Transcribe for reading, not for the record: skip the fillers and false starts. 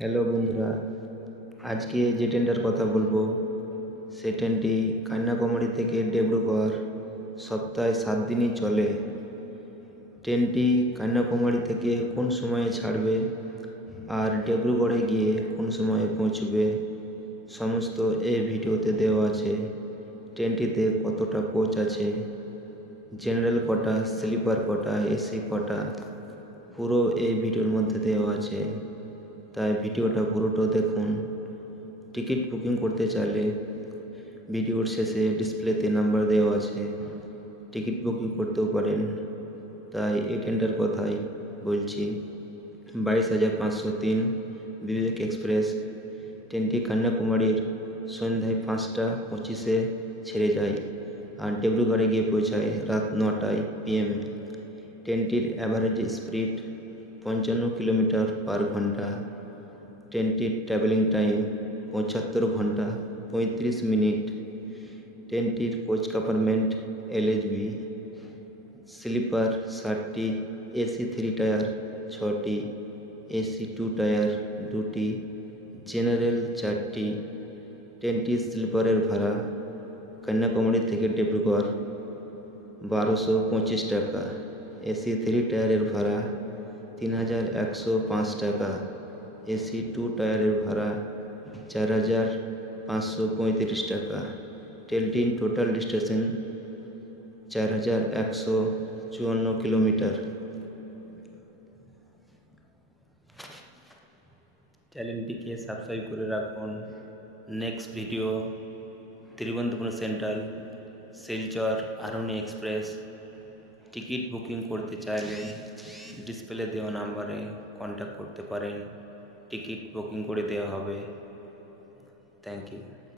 Hello বন্ধুরা, আজকে যে ট্রেনটার কথা বলবো সে ট্রেনটি কন্যাকুমারী থেকে ডিব্রুগড় সপ্তাহে 7 দিনই চলে। ট্রেনটি কন্যাকুমারী থেকে কোন সময়ে ছাড়বে আর ডিব্রুগড়ে গিয়ে কোন সময়ে পৌঁছবে সমস্ত এই ভিডিওতে দেওয়া আছে। ট্রেনটিতে কতটা কোচ আছে, জেনারেল কটা, স্লিপার কটা, এসি কটা, পুরো এই ভিডিওর মধ্যে দেওয়া আছে, তাই ভিডিওটা পুরোটা দেখুন। টিকিট বুকিং করতে চাইলে ভিডিওর শেষে ডিসপ্লেতে নাম্বার দেওয়া আছে, টিকিট বুকিং করতেও পারেন। তাই এই ট্রেনটার কথাই বলছি। 22,503 বিবেক এক্সপ্রেস ট্রেনটি কন্যাকুমারীর সন্ধ্যায় 5টা 25-এ ছেড়ে যায় আর ডিব্রুগড়ে গিয়ে পৌঁছায় রাত 9টায় PM। ট্রেনটির অ্যাভারেজ স্পিড 55 কিলোমিটার/ঘন্টা। ট্রেনটির ট্রাভেলিং টাইম 75 ঘন্টা 35 মিনিট। ট্রেনটির কোচ কম্পার্টমেন্ট LHB, স্লিপার 7টি, AC 3 টায়ার 6টি, AC 2 টায়ার 2টি, জেনারেল 4টি। ট্রেনটির স্লিপারের ভাড়া কন্যাকুমারী থেকে ডিব্রুগড় 1225 টাকা, AC 3 টায়ারের ভাড়া 3105 টাকা, AC 2 টায়ারের ভাড়া 4535 টাকা। ট্রেনটির টোটাল ডিস্টেন্স 4154 কিলোমিটার। চ্যানেলটিকে সাবস্ক্রাইব করে রাখুন। Next video Thiruvananthapuram central Silchar আরোহী এক্সপ্রেস। টিকিট বুকিং করতে চাইলে ডিসপ্লে দেওয়া নাম্বারে কন্ট্যাক্ট করতে পারেন, টিকিট বুকিং করে দেওয়া হবে। Thank you.